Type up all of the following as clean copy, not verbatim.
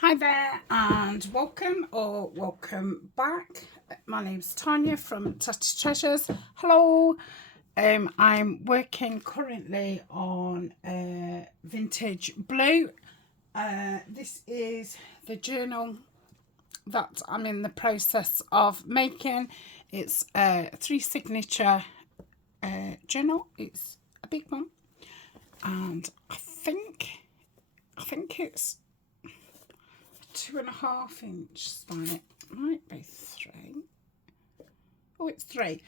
Hi there and welcome back. My name's Tania from Tatty Treasures. Hello. I'm working currently on vintage blue. This is the journal that I'm in the process of making. It's a 3 signature journal. It's a big one, and I think it's 2.5 inch spine. It might be 3. Oh, it's 3.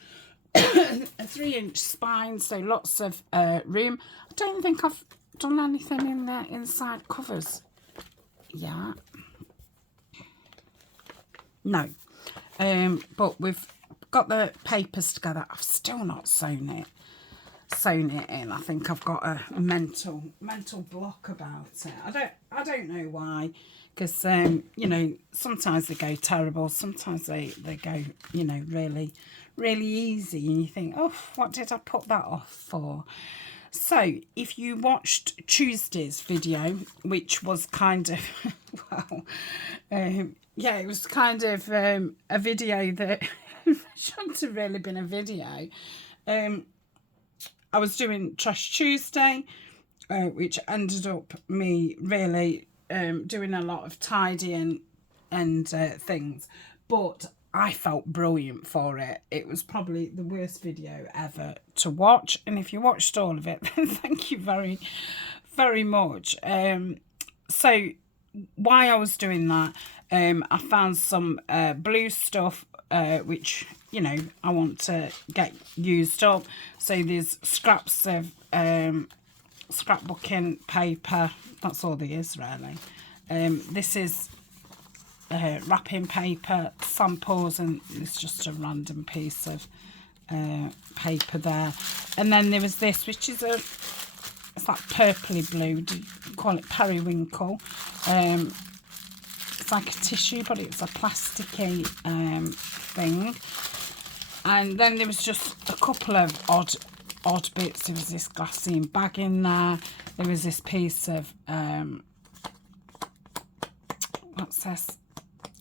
A 3-inch spine, so lots of room. I don't think I've done anything in the inside covers yet. No. But we've got the papers together. I've still not sewn it in. I think I've got a mental block about it. I don't know why, because you know, sometimes they go terrible, sometimes they go, you know, really easy, and you think, oh, what did I put that off for? So if you watched Tuesday's video, which was kind of well, yeah, it was kind of a video that shouldn't have really been a video. I was doing Trash Tuesday, which ended up me really doing a lot of tidying and things, but I felt brilliant for it. It was probably the worst video ever to watch, and if you watched all of it, then thank you very much. So why I was doing that, I found some blue stuff which, you know, I want to get used up. So there's scraps of scrapbooking paper. That's all there is really. This is wrapping paper samples, and it's just a random piece of paper there. And then there was this, which is it's like purpley blue. Do you call it periwinkle? It's like a tissue, but it's a plasticky thing. And then there was just a couple of odd bits. There was this glassine bag in there. There was this piece of what's this?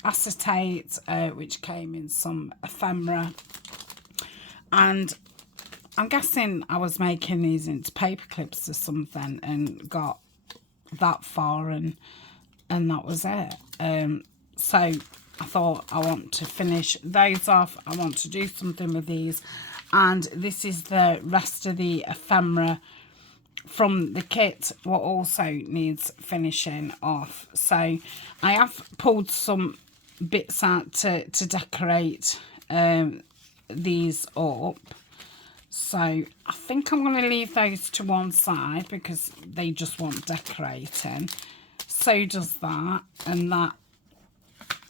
Acetate, which came in some ephemera. And I'm guessing I was making these into paper clips or something and got that far, and that was it. So I thought, I want to finish those off. I want to do something with these. And this is the rest of the ephemera from the kit, what also needs finishing off. So I have pulled some bits out to decorate these up. So I think I'm going to leave those to one side because they just want decorating. So does that, and that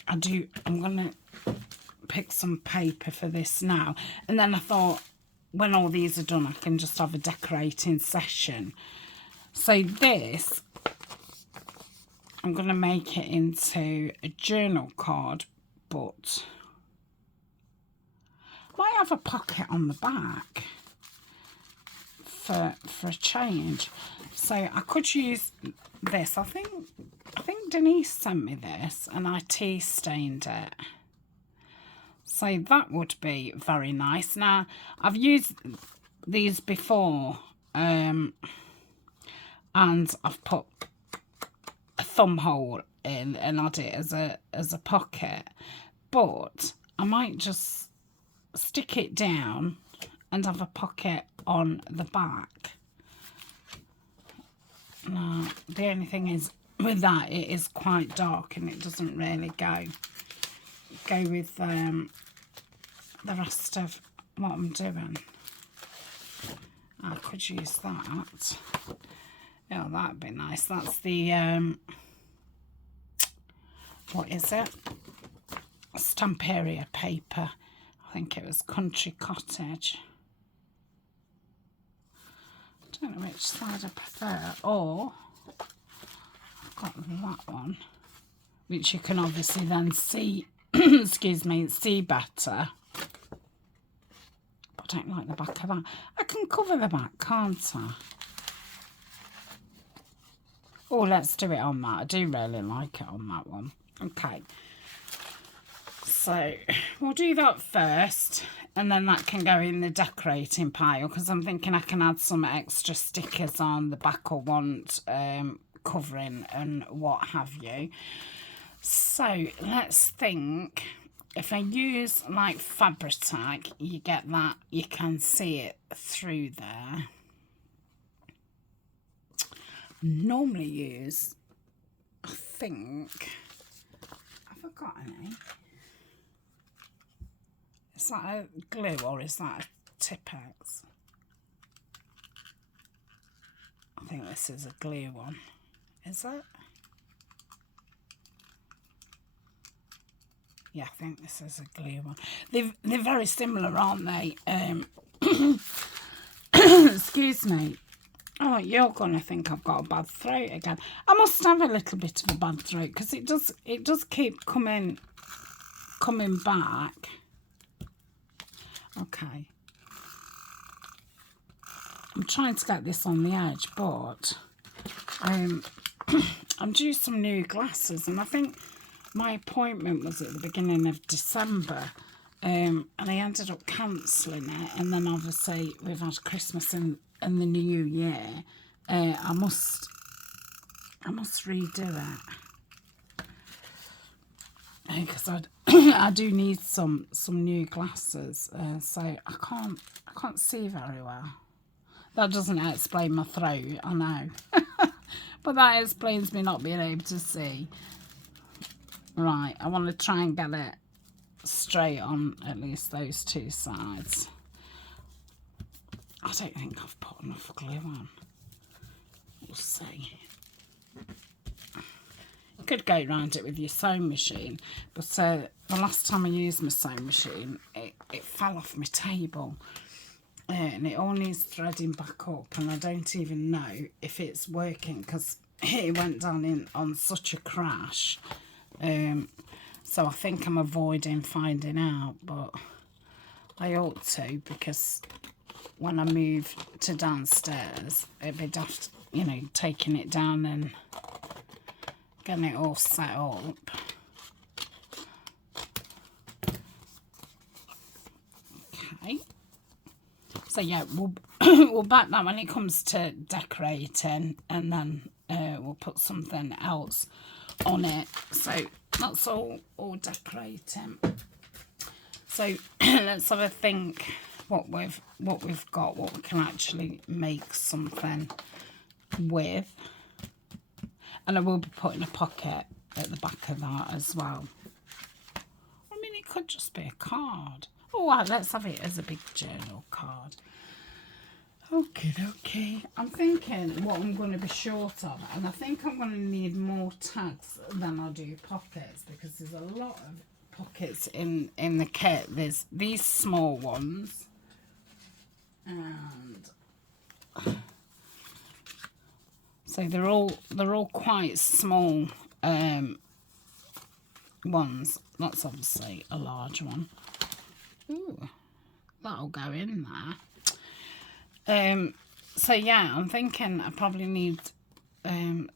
I'm going to pick some paper for this now. And then I thought, when all these are done, I can just have a decorating session. So this, I'm going to make it into a journal card, but I might have a pocket on the back for a change. So I could use this. I think Denise sent me this and I tea stained it. So that would be very nice. Now, I've used these before, and I've put a thumb hole in and had it as a pocket. But I might just stick it down and have a pocket on the back. Now, the only thing is with that, it is quite dark and it doesn't really go with the rest of what I'm doing. I could use that. Oh, that'd be nice. That's the what is it? Stamperia paper. I think it was Country Cottage. I don't know which side I prefer. Or I've got that one, which you can obviously then see excuse me, see better. I don't like the back of that. I can cover the back, can't I? Oh, let's do it on that. I do really like it on that one. Okay. So we'll do that first, and then that can go in the decorating pile, because I'm thinking I can add some extra stickers on the back or want covering and what have you. So let's think. If I use like Fabri-Tac, you get that, you can see it through there. Normally use, I think, have I got any? Is that a glue or is that a Tipp-Ex? I think this is a glue one. Is it? Yeah, I think this is a glue one. They're very similar, aren't they? Excuse me. Oh, you're gonna think I've got a bad throat again. I must have a little bit of a bad throat, because it does keep coming back. Okay. I'm trying to get this on the edge, but I'm due some new glasses, and I think my appointment was at the beginning of December, and I ended up cancelling it, and then obviously we've had Christmas and the New Year. I must redo it, because I do need some new glasses, so I can't see very well. That doesn't explain my throat, I know, but that explains me not being able to see. Right, I want to try and get it straight on at least those two sides. I don't think I've put enough glue on. We'll see. You could go around it with your sewing machine, but the last time I used my sewing machine, it fell off my table. And it all needs threading back up, and I don't even know if it's working, because it went down on such a crash. So I think I'm avoiding finding out, but I ought to, because when I move to downstairs, it'd be daft, you know, taking it down and getting it all set up. Okay. So yeah, we'll back that when it comes to decorating, and then we'll put something else on it. So that's all decorating. So let's have a think what we've got, what we can actually make something with. And I will be putting a pocket at the back of that as well. I mean, it could just be a card. Oh, well, let's have it as a big journal card. Okay. I'm thinking what I'm going to be short of, and I think I'm going to need more tags than I do pockets, because there's a lot of pockets in the kit. There's these small ones, and so they're all quite small ones. That's obviously a large one. Ooh, that'll go in there. So yeah, I'm thinking I probably need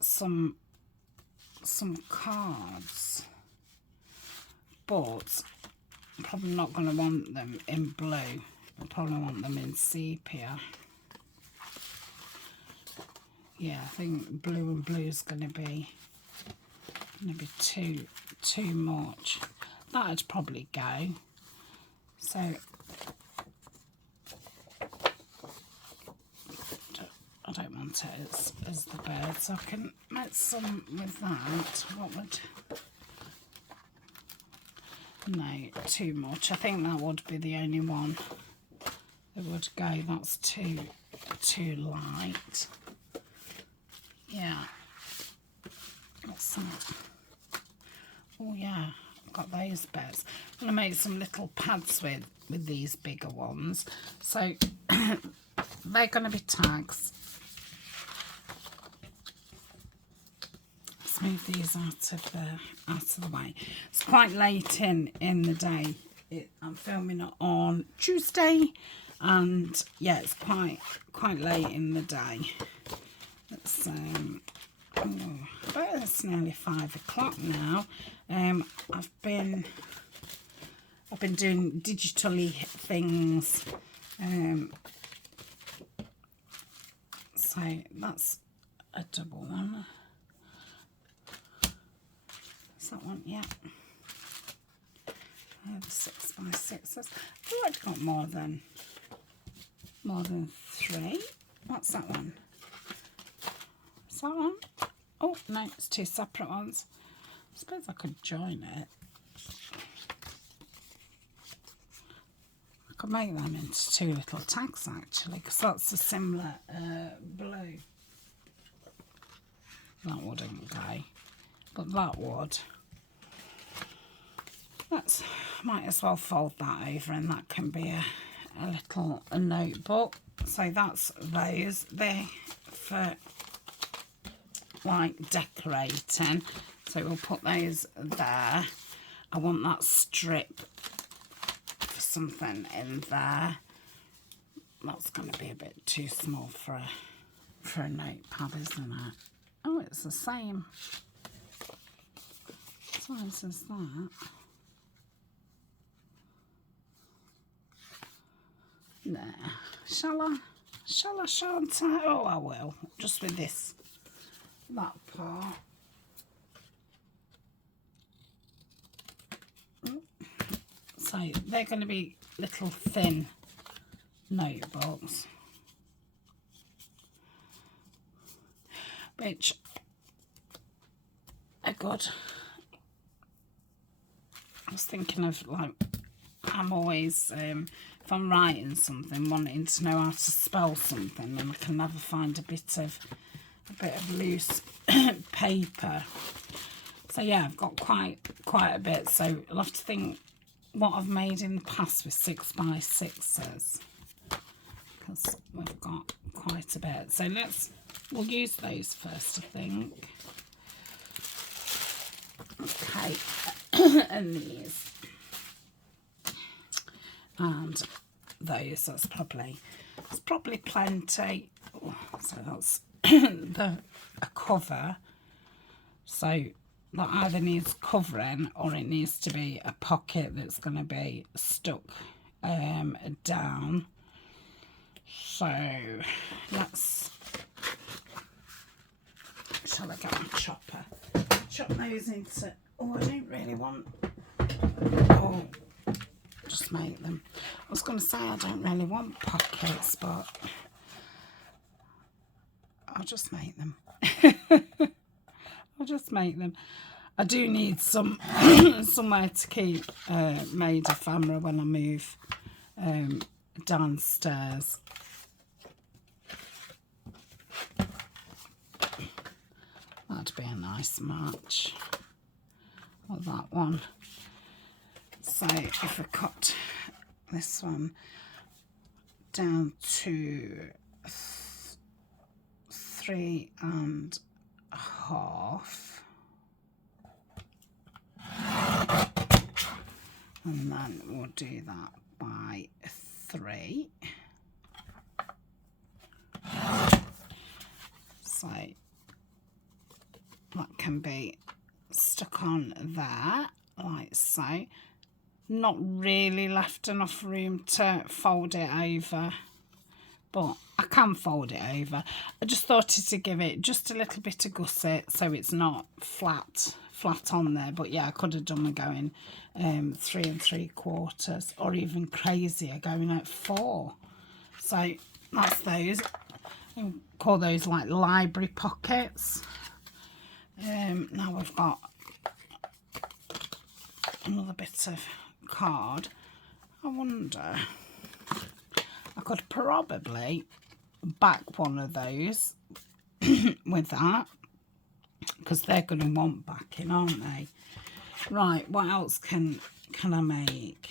some cards, but I'm probably not going to want them in blue. I probably want them in sepia. Yeah, I think blue and blue is going to be too much. That'd probably go. So I don't want it as the bird, so I can make some with that. What would... No, too much. I think that would be the only one that would go. That's too light. Yeah. What's that? Oh yeah, I've got those bits. I'm gonna make some little pads with these bigger ones. So they're gonna be tags. Let's move these out of the way. It's quite late in the day. I'm filming it on Tuesday, and yeah, it's quite late in the day. Let's but it's nearly 5 o'clock now. I've been doing digitally things. So that's a double one. Is that one? Yeah. 6 by 6. I thought I'd got more than 3. What's that one? Is that one? Oh no, it's 2 separate ones. I suppose I could join it. I could make them into 2 little tags actually, because that's a similar blue. That wouldn't go, but that would. Might as well fold that over, and that can be a little notebook. So that's those. They're for like decorating. So we'll put those there. I want that strip for something in there. That's going to be a bit too small for a notepad, isn't it? Oh, it's the same size as that. There. Shall I, shan't I? Oh, I will. Just with that part. So they're going to be little thin notebooks, which are good. I was thinking of, like, I'm always, if I'm writing something, wanting to know how to spell something, and I can never find a bit of loose paper. So yeah, I've got quite a bit. So I'll have to think what I've made in the past with 6 by 6s, because we've got quite a bit. So we'll use those first, I think. Okay, and these. And those, that's probably plenty. Oh, so that's a cover. So that either needs covering, or it needs to be a pocket that's going to be stuck down. So shall I get my chopper? Chop those into, oh, I don't really want, oh, just make them. I was going to say I don't really want pockets, but I'll just make them. I'll just make them. I do need some somewhere to keep made ephemera when I move downstairs. That'd be a nice match. Or that one. So if I cut this one down to 3.5, and then we'll do that by 3. So that can be stuck on there like so. Not really left enough room to fold it over, but I can fold it over. I just thought to give it just a little bit of gusset so it's not flat on there. But yeah, I could have done with going 3 3/4, or even crazier, going at 4. So that's those. I call those like library pockets. Now we've got another bit of card. I wonder, I could probably back one of those with that, because they're going to want backing, aren't they? Right, what else can I make?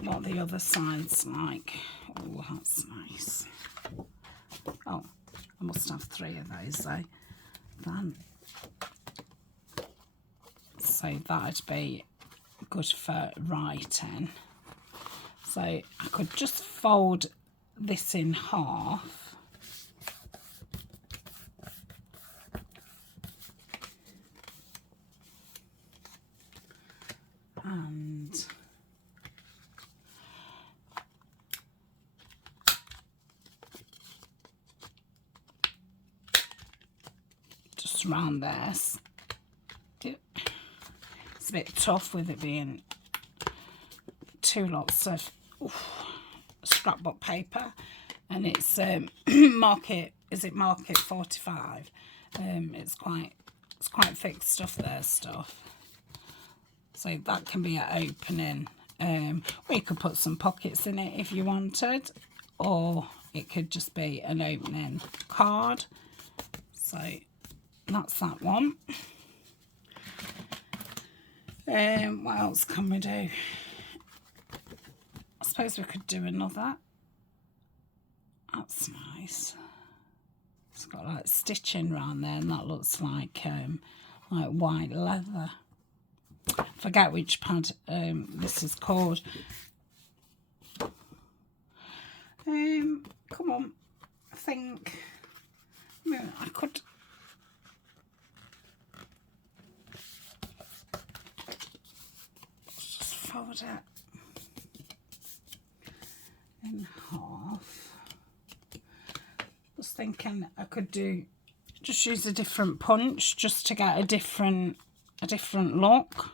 What are the other sides like? Oh, that's nice. Oh, I must have 3 of those though. Then, so that'd be good for writing. So I could just fold this in half just around this. It's a bit tough with it being two lots of scrapbook paper, and it's market 45. It's quite thick stuff there, so that can be an opening. Or you could put some pockets in it if you wanted, or it could just be an opening card. So that's that one. What else can we do? I suppose we could do another. That's nice. It's got like stitching around there, and that looks like white leather. Forget which pad this is called. Come on, I think I could. Just fold it in half. Was thinking I could just use a different punch just to get a different look.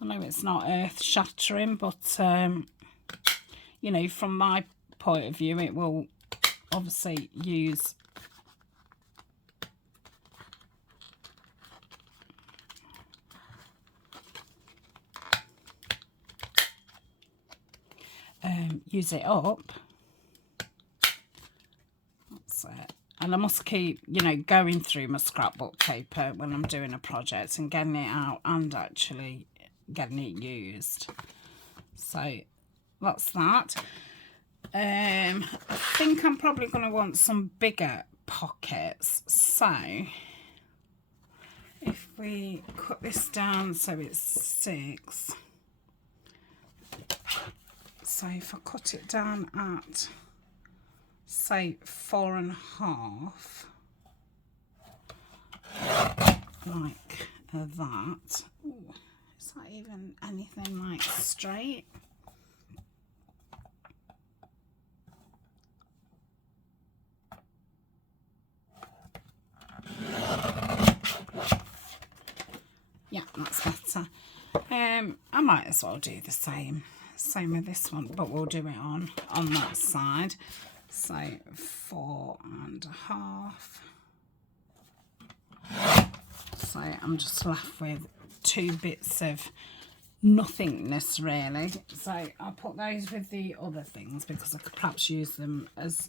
I know it's not earth shattering, but you know, from my point of view, it will obviously use it up. That's it. And I must keep, you know, going through my scrapbook paper when I'm doing a project and getting it out and actually getting it used. So that's that. I think I'm probably going to want some bigger pockets. So if we cut this down so it's 6. So if I cut it down at, say, 4.5, like that. Ooh, is that even anything like straight? Yeah, that's better. I might as well do the same with this one, but we'll do it on that side. So 4.5. So I'm just left with 2 bits of nothingness really. So I'll put those with the other things because I could perhaps use them as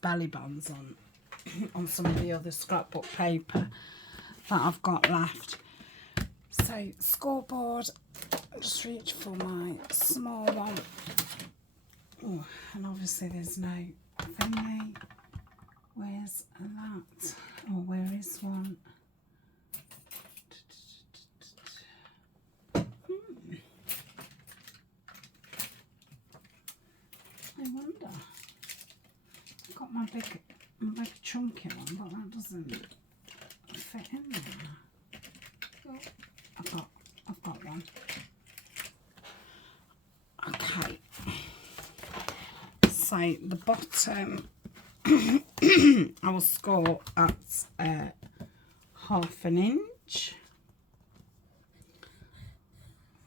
belly bands on some of the other scrapbook paper that I've got left. So scoreboard, just reach for my small one. Oh, and obviously there's no thingy. Where's that? Or where is one? I wonder. I've got my big chunky one, but that doesn't fit in there. Oh, I've got one. Okay. So the bottom I will score at 1/2 inch,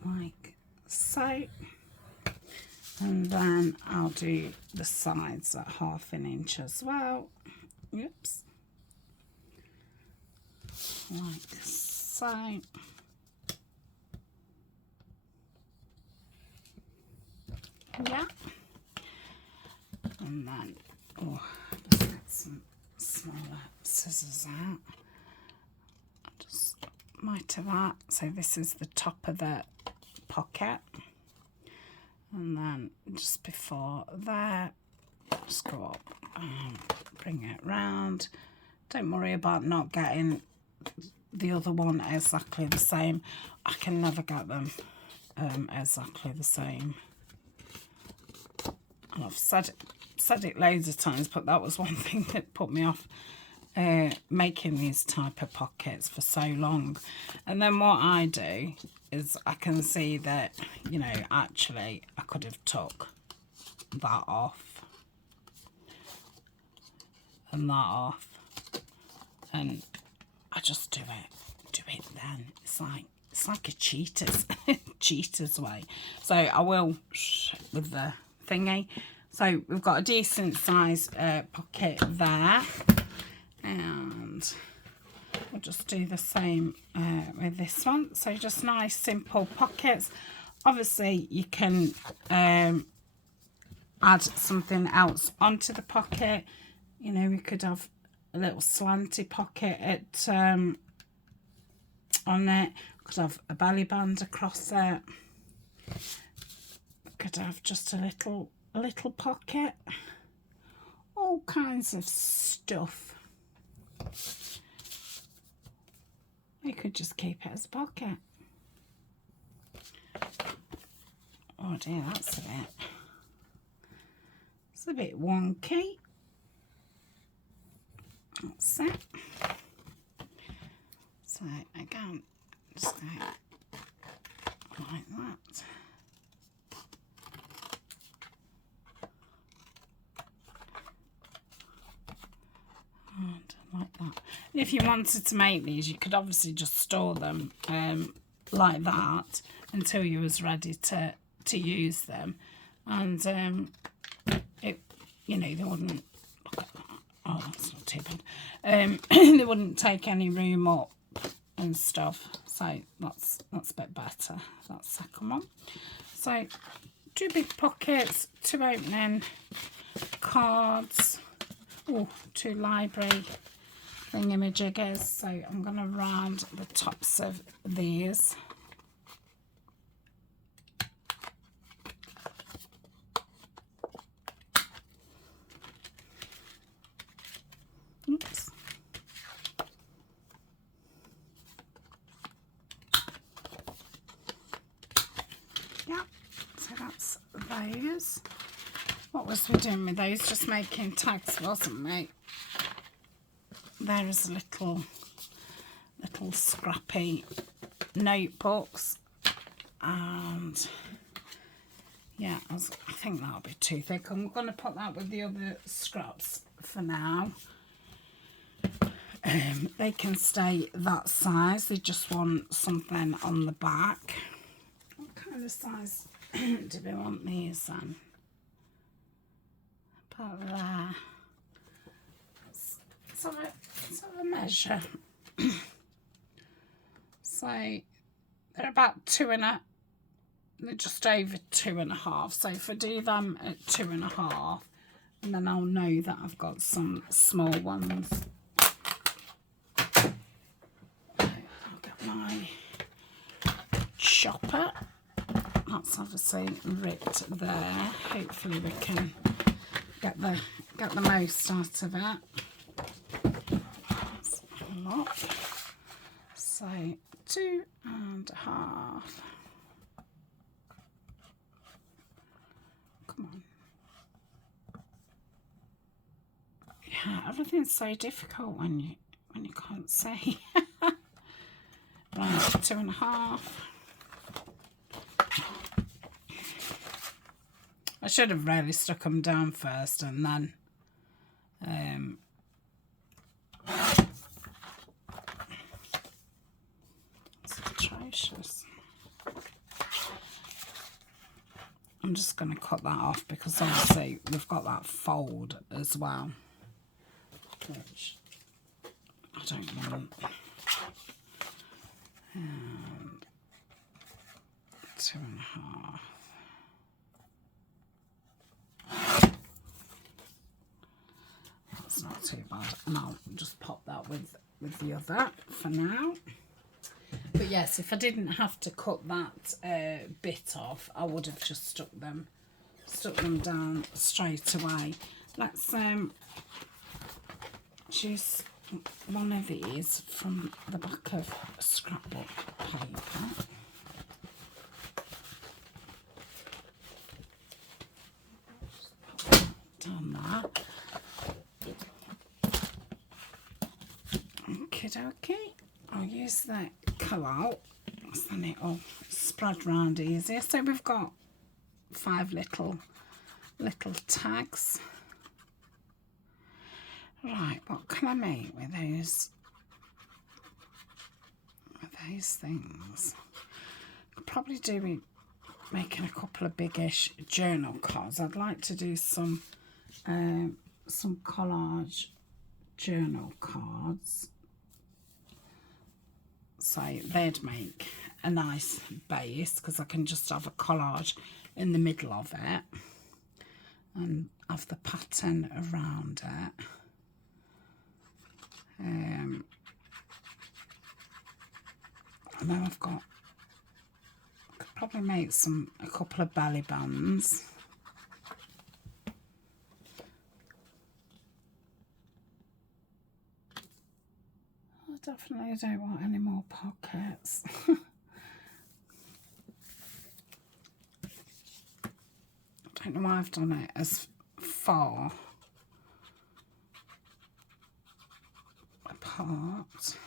like so, and then I'll do the sides at 1/2 inch as well. Oops, like so. Yeah, and then just get some smaller scissors out. I'll just miter that. So this is the top of the pocket, and then just before there, just go up and bring it round. Don't worry about not getting the other one exactly the same. I can never get them exactly the same. And I've said it loads of times, but that was one thing that put me off making these type of pockets for so long. And then what I do is I can see that, you know, actually I could have took that off and that off and I just do it then. It's like a cheater's cheater's way. So I will with the thingy. So we've got a decent size pocket there, and we'll just do the same with this one. So just nice simple pockets. Obviously you can add something else onto the pocket. You know, we could have a little slanty pocket at on it. Could have a belly band across it. Could have just a little pocket. All kinds of stuff. You could just keep it as a pocket. Oh dear, it's a bit wonky. That's it. So again, just go like that. And like that. And if you wanted to make these, you could obviously just store them like that until you was ready to use them, and it, you know, they wouldn't, look at that. Oh, that's not too bad. They wouldn't take any room up and stuff. So that's a bit better. That's the second one. So 2 big pockets, 2 opening cards. Oh, 2 library thingamajiggers. So I'm going to round the tops of these. Oops. Yeah, so that's those. What was we doing with those? Just making tags, wasn't we? There is little scrappy notebooks, and yeah, I think that'll be too thick. I'm going to put that with the other scraps for now. They can stay that size. They just want something on the back. What kind of size do we want these then? About there. Let's have a measure. So they're about 2.5. They're just over 2.5. So if I do them at 2.5, and then I'll know that I've got some small ones. My chopper, that's obviously ripped there. Hopefully we can get the most out of it. That's a lot. So 2.5. Come on. Yeah, everything's so difficult when you can't see. Right, 2.5. I should have really stuck them down first and then it's atrocious. I'm just going to cut that off because obviously we've got that fold as well, which I don't want. And 2.5. That's not too bad, and I'll just pop that with the other for now. But yes, if I didn't have to cut that bit off, I would have just stuck them down straight away. Let's choose one of these from the back of a scrapbook paper. Down there. Okie dokie. I'll use the co-out, then it'll spread round easier. So we've got 5 little tags. Right, what can I make with those those things. Could probably do with making a couple of biggish journal cards. I'd like to do some collage journal cards. So they'd make a nice base because I can just have a collage in the middle of it and have the pattern around it. And then I've got, I could probably make a couple of belly bands. I definitely don't want any more pockets. I don't know why I've done it as far apart.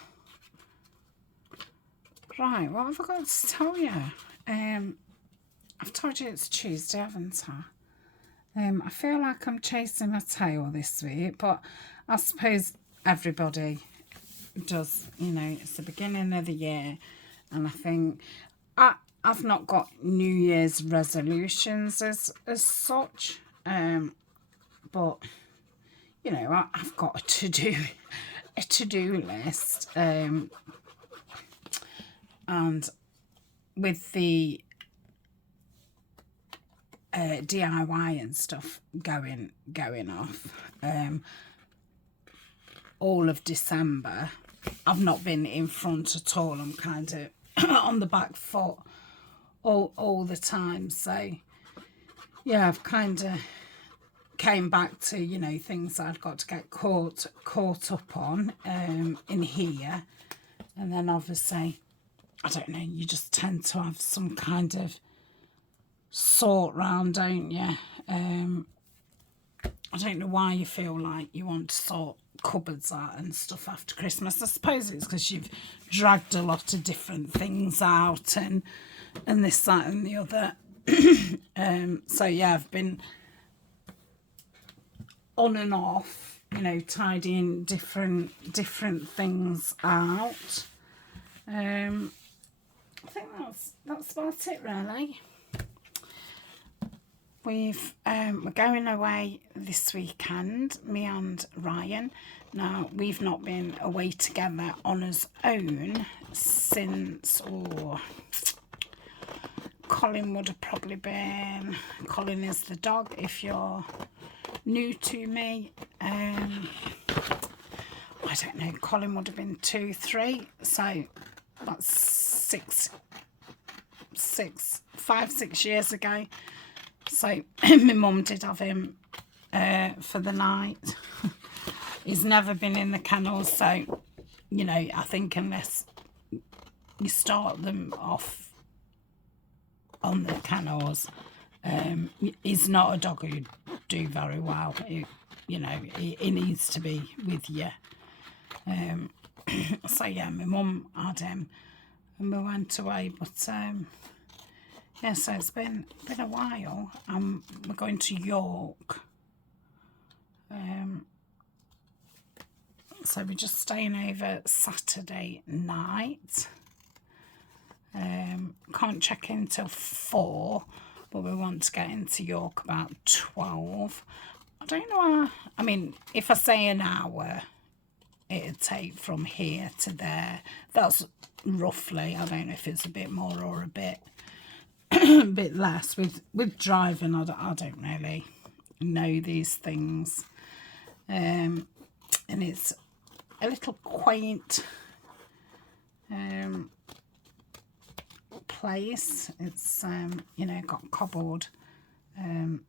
Right, what have I got to tell you? I've told you it's Tuesday, haven't I? I feel like I'm chasing my tail this week, but I suppose everybody does, you know, it's the beginning of the year, and I think I've not got New Year's resolutions as such, but you know, I've got a to-do list, and with the DIY and stuff going off, all of December I've not been in front at all. I'm kind of on the back foot all the time. So yeah, I've kind of came back to, you know, things I've got to get caught up on in here. And then obviously, I don't know, you just tend to have some kind of sort round, don't you? I don't know why you feel like you want to sort cupboards out and stuff after Christmas. I suppose it's because you've dragged a lot of different things out and this, that and the other. So yeah, I've been on and off, you know, tidying different things out. I think that's about it really. We're going away this weekend, me and Ryan. Now, we've not been away together on his own since, Colin would have probably been, Colin is the dog if you're new to me. I don't know, Colin would have been 2, 3, so that's 5, 6 years ago. So my mum did have him for the night. He's never been in the kennels, so, you know, I think unless you start them off on the kennels, he's not a dog who'd do very well. You know, he needs to be with you. So yeah, my mum had him and we went away, but yeah, so it's been a while. We're going to York. So we're just staying over Saturday night. Can't check in till 4, but we want to get into York about 12. I don't know how, I mean, if I say an hour, it'd take from here to there. That's roughly, I don't know if it's a bit more or a bit bit less. With driving, I don't really know these things. And it's a little quaint place. It's you know, got cobbled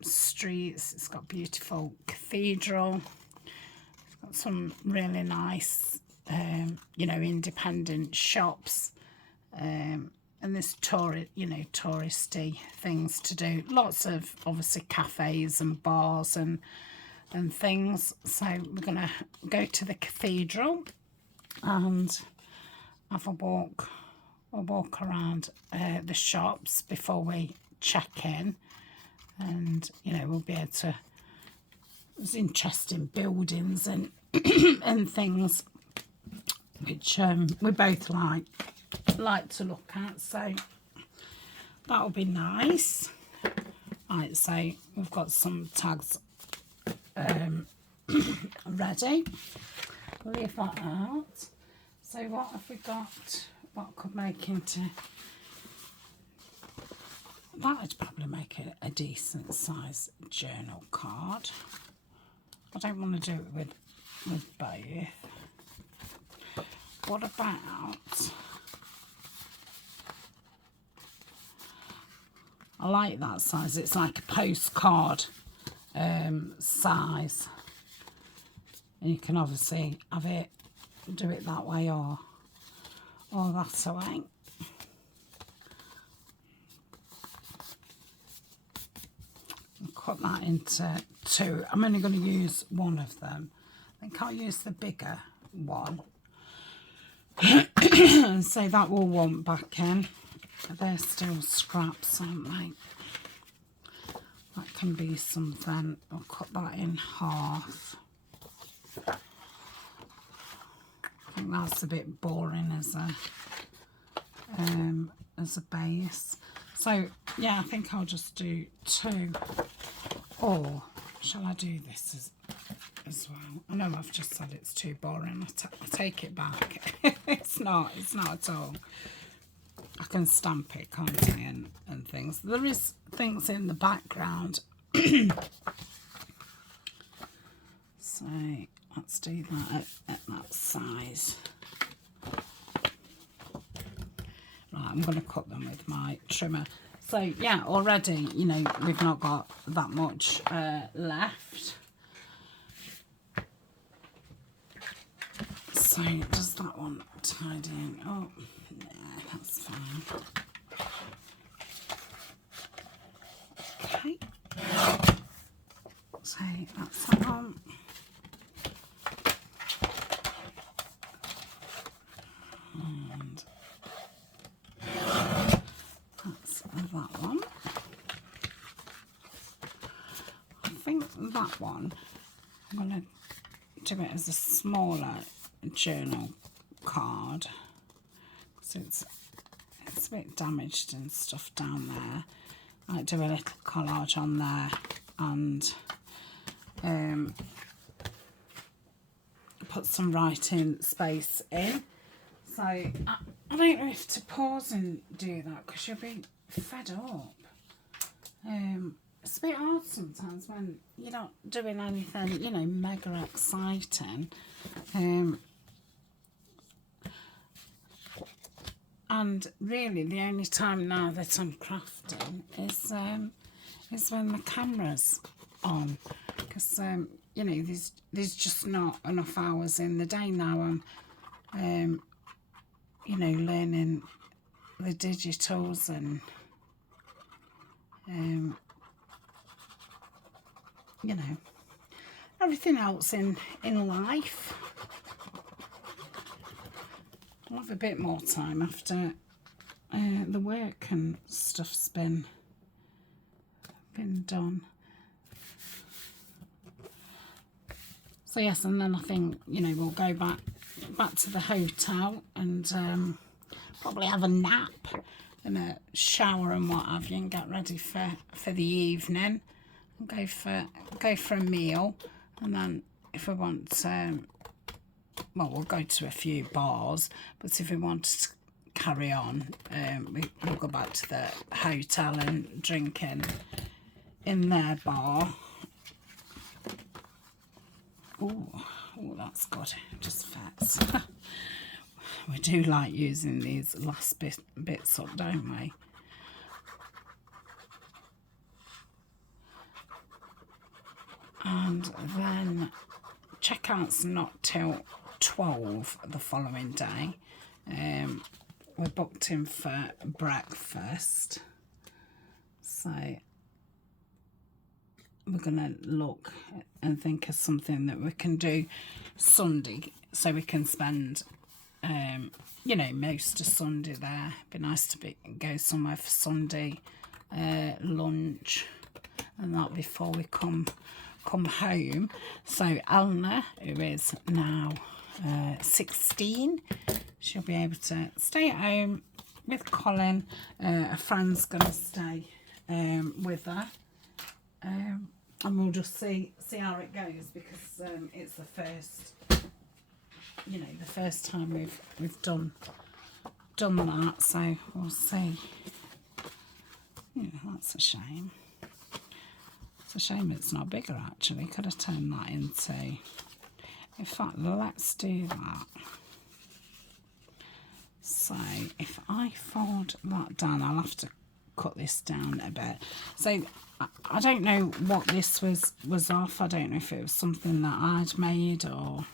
streets. It's got beautiful cathedral. It's got some really nice you know, independent shops, and there's touristy things to do. Lots of obviously cafes and bars and things. So we're gonna go to the cathedral and have a walk around the shops before we check in, and you know, we'll be able to, there's interesting buildings and and things which we both like. like to look at, so that'll be nice. Right, so we've got some tags ready. We'll leave that out. So what have we got? What could make into... That would probably make a decent size journal card. I don't want to do it with both. What about... I like that size. It's like a postcard size. And you can obviously have it, do it that way or that way. I'll cut that into two. I'm only going to use one of them. I think I'll use the bigger one. So that will want back in. They're still scraps, aren't they? That can be something. I'll cut that in half. I think that's a bit boring as a base. So yeah, I think I'll just do two. Or shall I do this as well? I know I've just said it's too boring. I take it back. It's not at all. I can stamp it, can't I, and things. There is things in the background. So let's do that at that size. Right, I'm going to cut them with my trimmer. So yeah, already, you know, we've not got that much left. So does that one tidy in? Oh, yeah, that's fine. Okay. So that's that one. And that's that one. I think that one, I'm going to do it as a smaller journal card. So it's a bit damaged and stuff down there. I might do a little collage on there and put some writing space in. So I don't know if to pause and do that because you'll be fed up. It's a bit hard sometimes when you're not doing anything, you know, mega exciting. And really the only time now that I'm crafting is when the camera's on, because you know, there's just not enough hours in the day now. I'm you know, learning the digitals and you know, everything else in life. I'll have a bit more time after the work and stuff's been done. So yes, and then I think, you know, we'll go back to the hotel and probably have a nap and a shower and what have you, and get ready for the evening and go for a meal. And then if we want well, we'll go to a few bars, but if we want to carry on, we'll go back to the hotel and drink in their bar. Oh, that's good. Just fats. We do like using these last bits up, don't we? And then checkout's not till 12 the following day. We're booked in for breakfast, so we're gonna look and think of something that we can do Sunday, so we can spend you know, most of Sunday there. Be nice to go somewhere for Sunday lunch and that before we come home. So Elna, who is now 16, she'll be able to stay at home Colin. A friend's going to stay with her. And we'll just see how it goes, because it's the first, you know, the first time we've done that, so we'll see. Yeah, that's a shame. It's a shame it's not bigger, actually. Could have turned that into... In fact, let's do that. So if I fold that down, I'll have to cut this down a bit. So I don't know what this was off. I don't know if it was something that I'd made or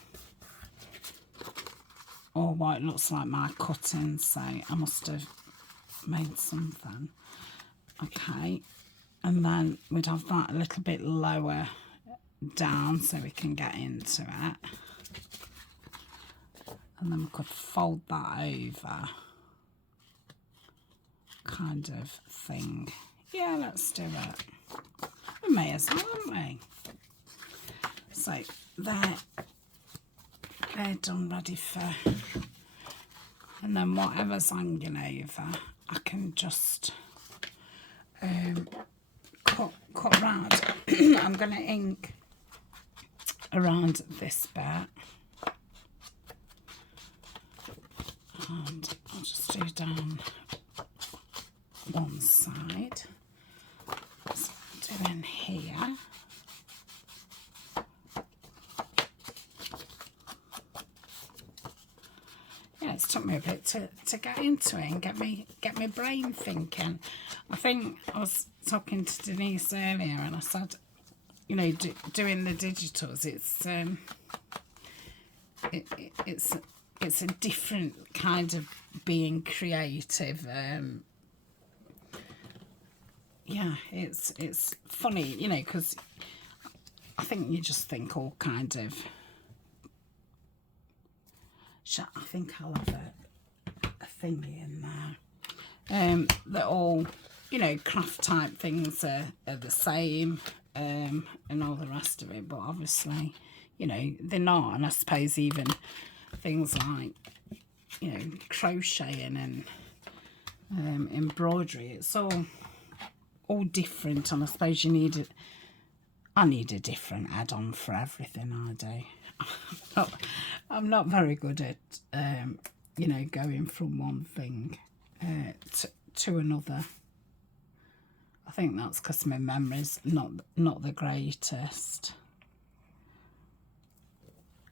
what it looks like my cutting. So I must have made something. Okay, and then we'd have that a little bit lower down so we can get into it. And then we could fold that over, kind of thing. Yeah, let's do it. We may as well, haven't we? So they're done, ready for... And then whatever's hanging over, I can just cut round. I'm going to ink around this bit. And I'll just do down one side. So I'm doing here. Yeah, it's took me a bit to get into it and get my brain thinking. I think I was talking to Denise earlier, and I said, you know, doing the digitals, it's a different kind of being creative. Yeah, it's funny, you know, because I think you just think all kind of... I think I'll have a thingy in there. That all, you know, craft type things are the same, and all the rest of it, but obviously, you know, they're not. And I suppose even things like, you know, crocheting and embroidery, it's all different. And I suppose you need it. I need a different add-on for everything I do. I'm not very good at, you know, going from one thing to another. I think that's because my memory's not the greatest.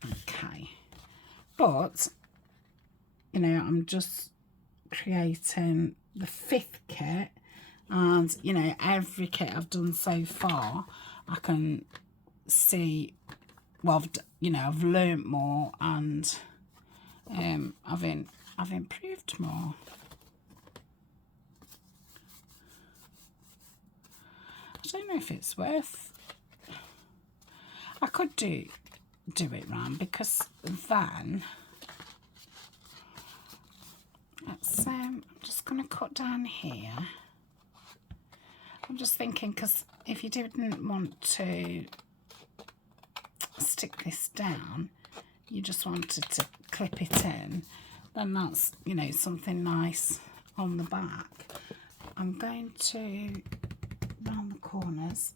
Okay. But, you know, I'm just creating the 5th kit, and, you know, every kit I've done so far, I can see, well, I've learnt more, and I've improved more. I don't know if it's worth... I could do it round, because then I'm just going to cut down here. I'm just thinking, because if you didn't want to stick this down, you just wanted to clip it in, then that's, you know, something nice on the back. I'm going to round the corners.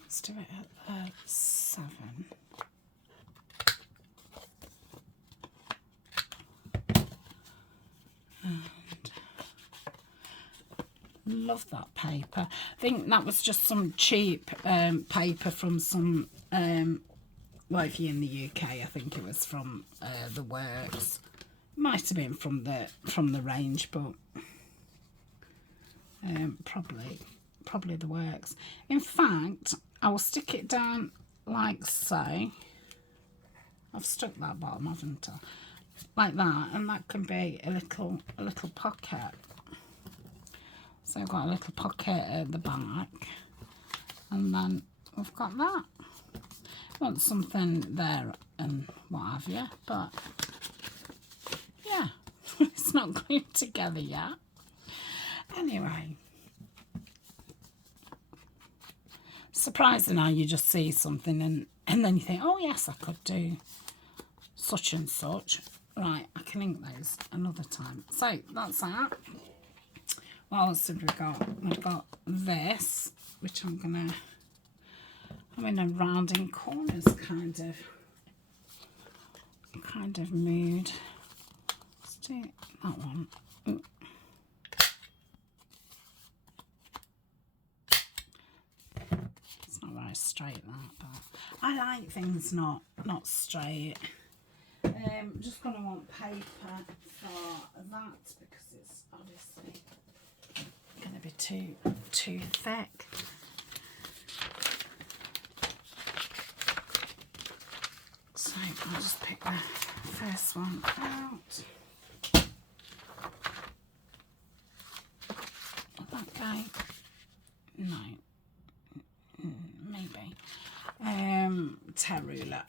Let's do it at 7. And love that paper. I think that was just some cheap paper from some, well, if you're in the UK, I think it was from the Works. Might have been from the range, but probably the Works. In fact, I will stick it down like so. I've stuck that bottom, haven't I? Like that, and that can be a little pocket. So I've got a little pocket at the back, and then we've got that. Want something there and what have you, but yeah, it's not glued together yet. Anyway, surprising how you just see something and then you think, oh yes, I could do such and such. Right, I can ink those another time. So that's that. What else have we got? We've got this, which I'm in a rounding corners kind of mood. Let's do that one. Ooh. It's not very straight, that, but I like things not straight. I'm just going to want paper for that because it's obviously going to be too thick. So I'll just pick the first one out. Will that go? No. Maybe. Terula.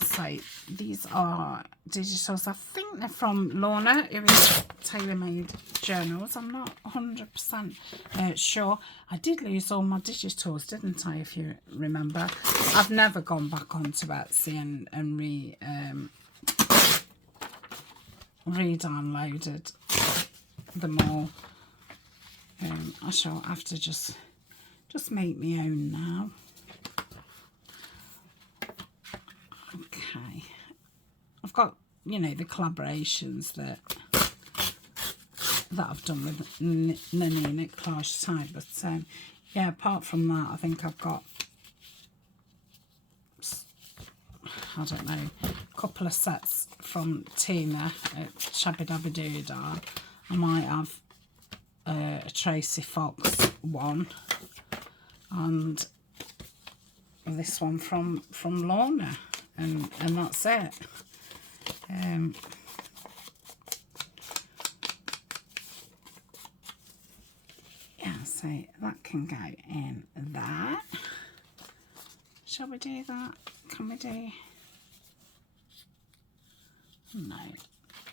So these are digitals. I think they're from Lorna. It was tailor-made journals. I'm not 100% sure. I did lose all my digitals, didn't I, if you remember? I've never gone back onto Etsy and re-downloaded them all. I shall have to just make my own now. Okay, I've got, you know, the collaborations that I've done with Nani Collage Tide, but yeah, apart from that, I think I've got, I don't know, a couple of sets from Tina at Shabby Dabby Doodah. I might have a Tracy Fox one, and this one from Lorna, and that's it. Yeah, so that can go in there. Shall we do that? Can we do? No,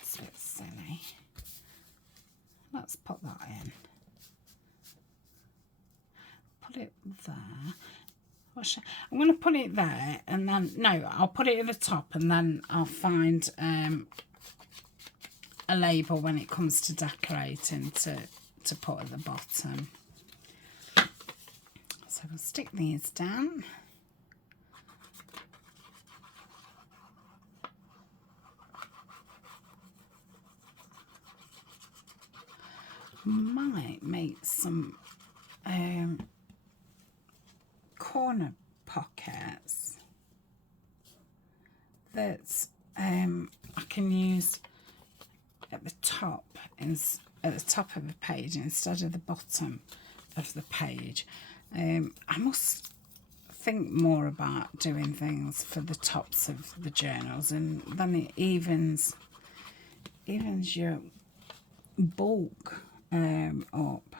it's a bit silly. Let's put that in. Put it there. I'm going to put it there, and then, no, I'll put it at the top, and then I'll find a label when it comes to decorating to put at the bottom. So we'll stick these down. Might make some corner pockets that I can use at the top of the page instead of the bottom of the page. I must think more about doing things for the tops of the journals, and then it evens your bulk up.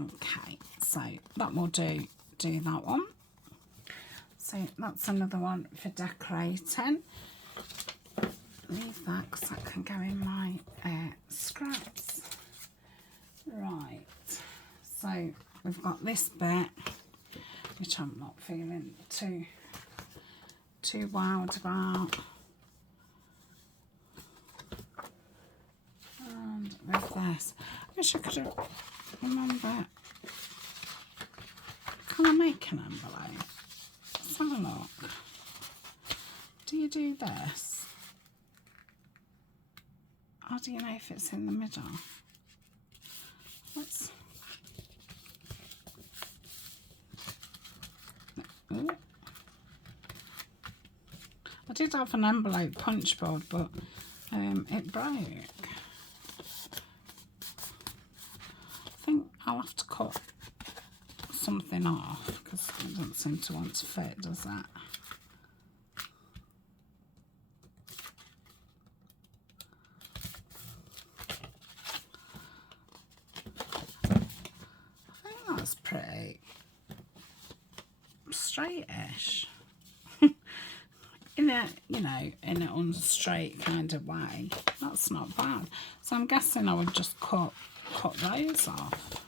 Okay, so that will do that one. So that's another one for decorating. Leave that because that can go in my scraps. Right, so we've got this bit, which I'm not feeling too wild about. And with this, I wish I could remember. Can I make an envelope? Let's have a look. Do you do this? How do you know if it's in the middle? Let's. Ooh. I did have an envelope punch board, but it broke. I think I'll have to cut something off because it doesn't seem to want to fit, does that? I think that's pretty straightish. In a, you know, in an unstraight kind of way. That's not bad. So I'm guessing I would just cut those off.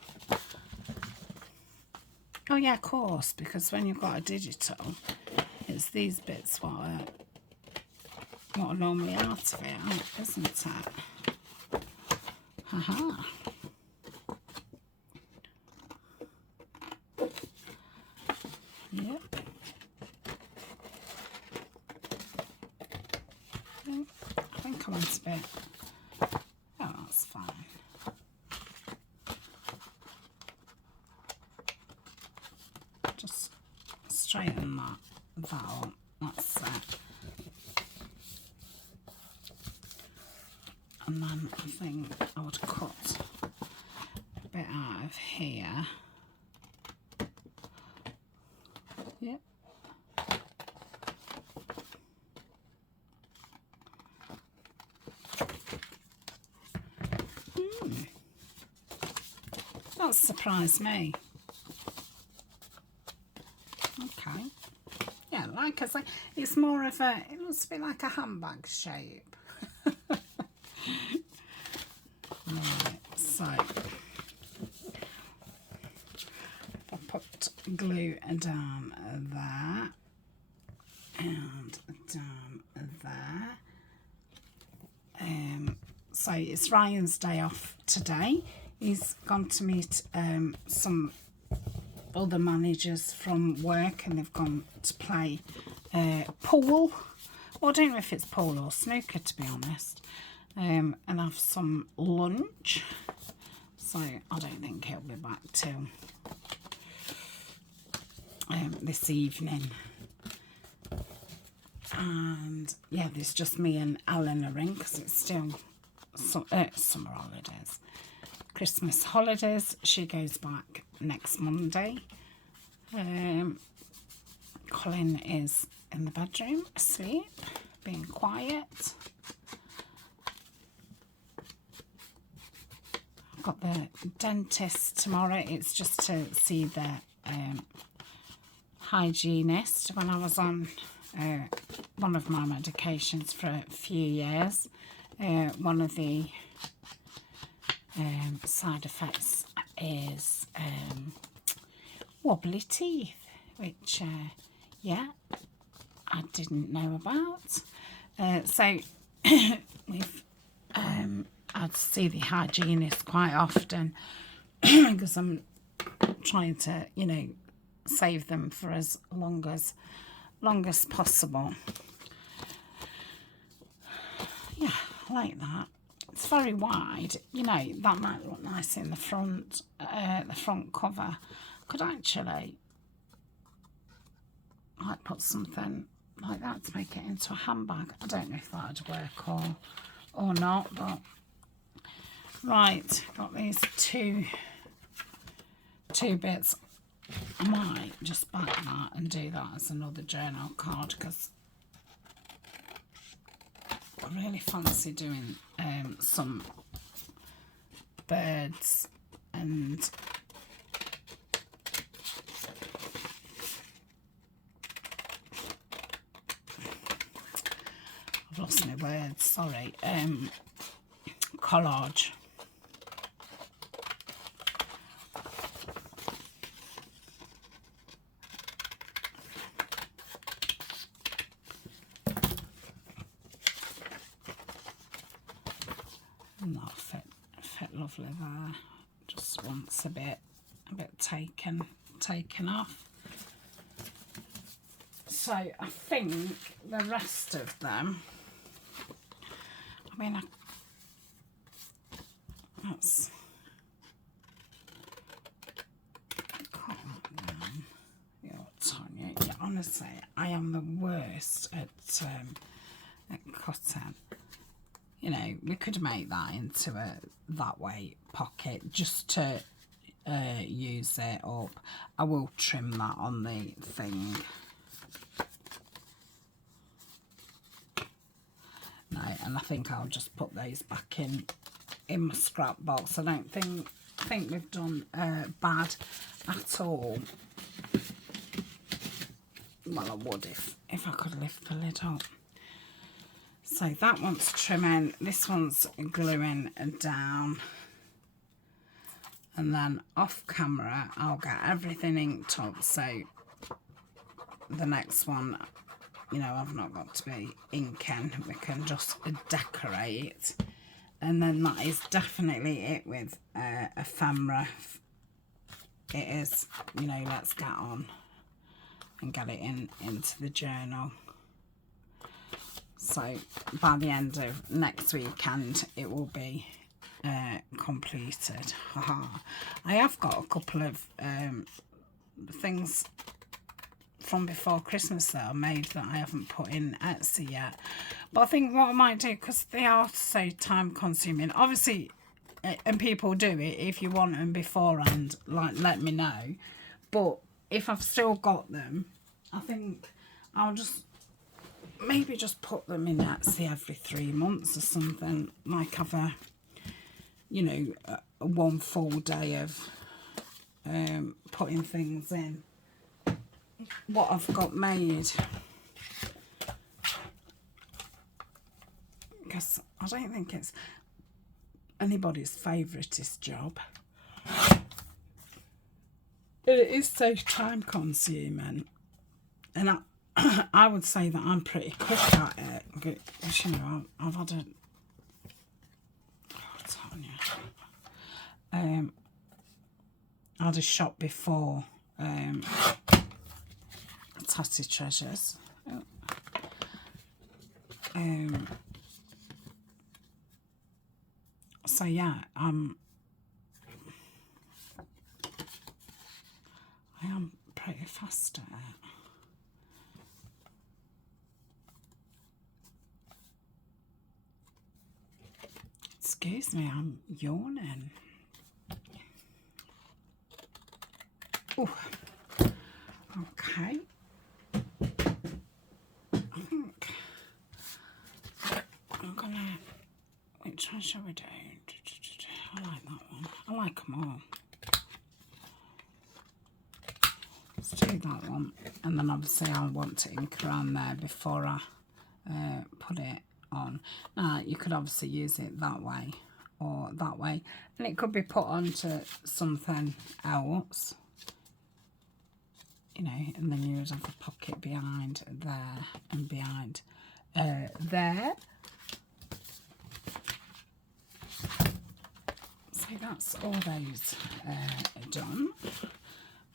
Oh yeah, of course, because when you've got a digital, it it's these bits what are normally out of it, isn't it? Haha. Yep. I think I want a bit. Oh, that's fine. Just straighten that up. That's it. And then I think I would cut a bit out of here. Yep. That surprised me. Okay. Yeah, like I say, it's more of a, it looks a bit like a handbag shape. Right, so I put glue down there and down there. So it's Ryan's day off today. He's gone to meet some other managers from work, and they've gone to play pool. Well, I don't know if it's pool or snooker, to be honest, and have some lunch. So I don't think he'll be back till this evening. And yeah, there's just me and Eleanor in because it's still summer holidays. Christmas holidays. She goes back next Monday. Colin is in the bedroom asleep, being quiet. I've got the dentist tomorrow. It's just to see the hygienist. When I was on one of my medications for a few years, one of the side effects is wobbly teeth, which yeah, I didn't know about. So we've I'd see the hygienist quite often because I'm trying to, you know, save them for as long as possible. Yeah, I like that. It's very wide, you know, that might look nice in the front cover. Could actually like put something like that to make it into a handbag. I don't know if that'd work or not, but right, got these two bits. I might just back that and do that as another journal card because I really fancy doing some birds and I've lost my words, sorry, collage. And that'll fit lovely there. Just wants a bit taken off. So I think the rest of them, I mean, that's, yeah, Tania, yeah, honestly, I am the worst at cutting. You know, we could make that into a that way pocket just to use it up. I will trim that on the thing. No, and I think I'll just put those back in my scrap box. I don't think we've done bad at all. Well, I would if I could lift the lid up. So that one's trimming, this one's gluing down, and then off camera I'll get everything inked up, so the next one you know, I've not got to be inking. We can just decorate. And then that is definitely it with ephemera. It is, you know, let's get on and get it into the journal. So by the end of next weekend, it will be completed. I have got a couple of things from before Christmas that I made that I haven't put in Etsy yet. But I think what I might do, because they are so time consuming, obviously, and people do it, if you want them beforehand, like, let me know. But if I've still got them, I think I'll just maybe just put them in Etsy every 3 months or something, like have a, you know, one full day of putting things in what I've got made, because I don't think it's anybody's favouriteest job. It is so time consuming, and I would say that I'm pretty quick at it, because, you know, I've had a Tania, I had a shop before, Tatty Treasures. So yeah, I am pretty fast at it. Excuse me, I'm yawning. Oh, okay. I think I'm gonna. Which one shall we do? I like that one. I like them all. Let's do that one, and then obviously I want to ink around there before I put it on. Now you could obviously use it that way or that way, and it could be put onto something else, you know, and then you would have a pocket behind there and behind there. So that's all those done,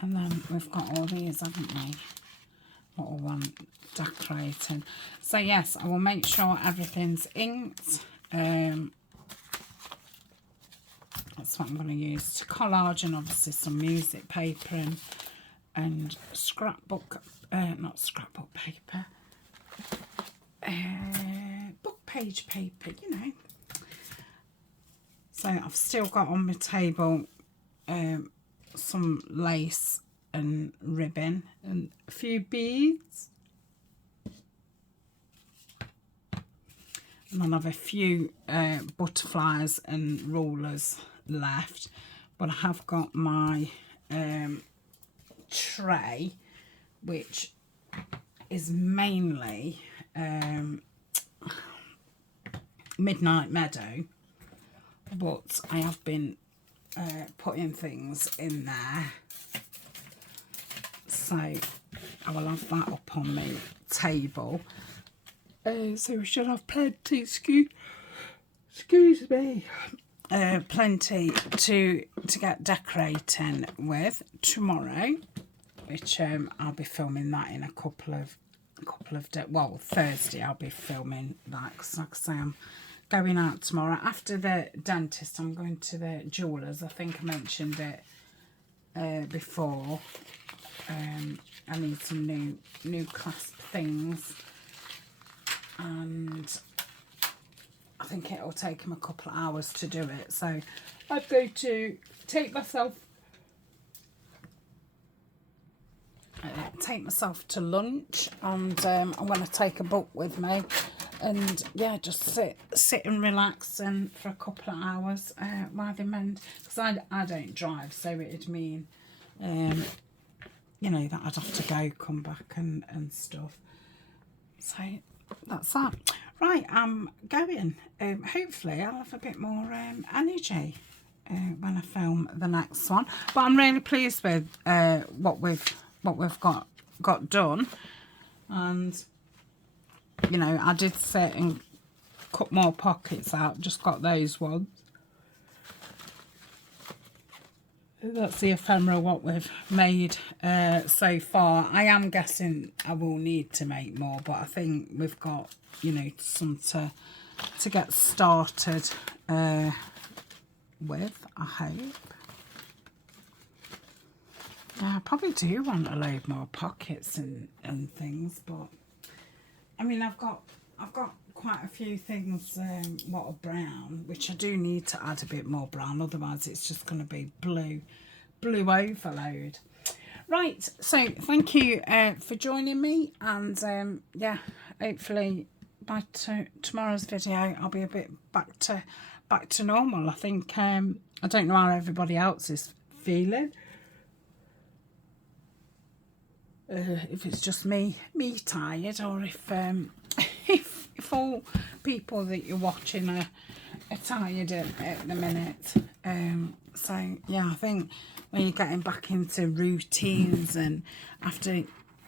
and then we've got all these, haven't we? What we want decorating. So yes, I will make sure everything's inked. That's what I'm going to use to collage, and obviously some music paper and scrapbook, not scrapbook paper, book page paper, you know. So I've still got on my table some lace and ribbon and a few beads. And I'll have a few butterflies and rulers left. But I have got my tray, which is mainly Midnight Meadow. But I have been putting things in there. So I will have that up on my table. So we should have plenty, excuse me, plenty to get decorating with tomorrow, which I'll be filming that in a couple of well, Thursday I'll be filming that, because like I say, I'm going out tomorrow after the dentist. I'm going to the jewellers. I think I mentioned it before. I need some new clasp things, and I think it'll take him a couple of hours to do it. So I'm going to take myself to lunch, and I'm going to take a book with me, and yeah, just sit and relax and for a couple of hours while they mend, because I don't drive, so it'd mean you know, that I'd have to go, come back and stuff. So that's that. Right, I'm going. Hopefully I'll have a bit more energy when I film the next one. But I'm really pleased with what we've got done, and you know, I did sit and cut more pockets out, just got those ones. That's the ephemera what we've made so far. I am guessing I will need to make more, but I think we've got, you know, some to get started with, I hope. Yeah, I probably do want a load more pockets and things, but I mean, I've got quite a few things what are brown, which I do need to add a bit more brown, otherwise it's just going to be blue overload. Right, so thank you for joining me, and yeah, hopefully by tomorrow's video I'll be a bit back to normal. I think I don't know how everybody else is feeling. If it's just me tired, or if if all people that you're watching are tired at the minute. So yeah, I think when you're getting back into routines and after,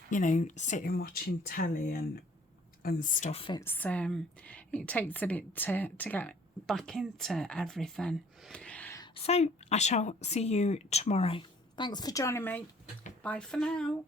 you know, sitting watching telly and stuff, it's it takes a bit to get back into everything. So I shall see you tomorrow. Thanks for joining me. Bye for now.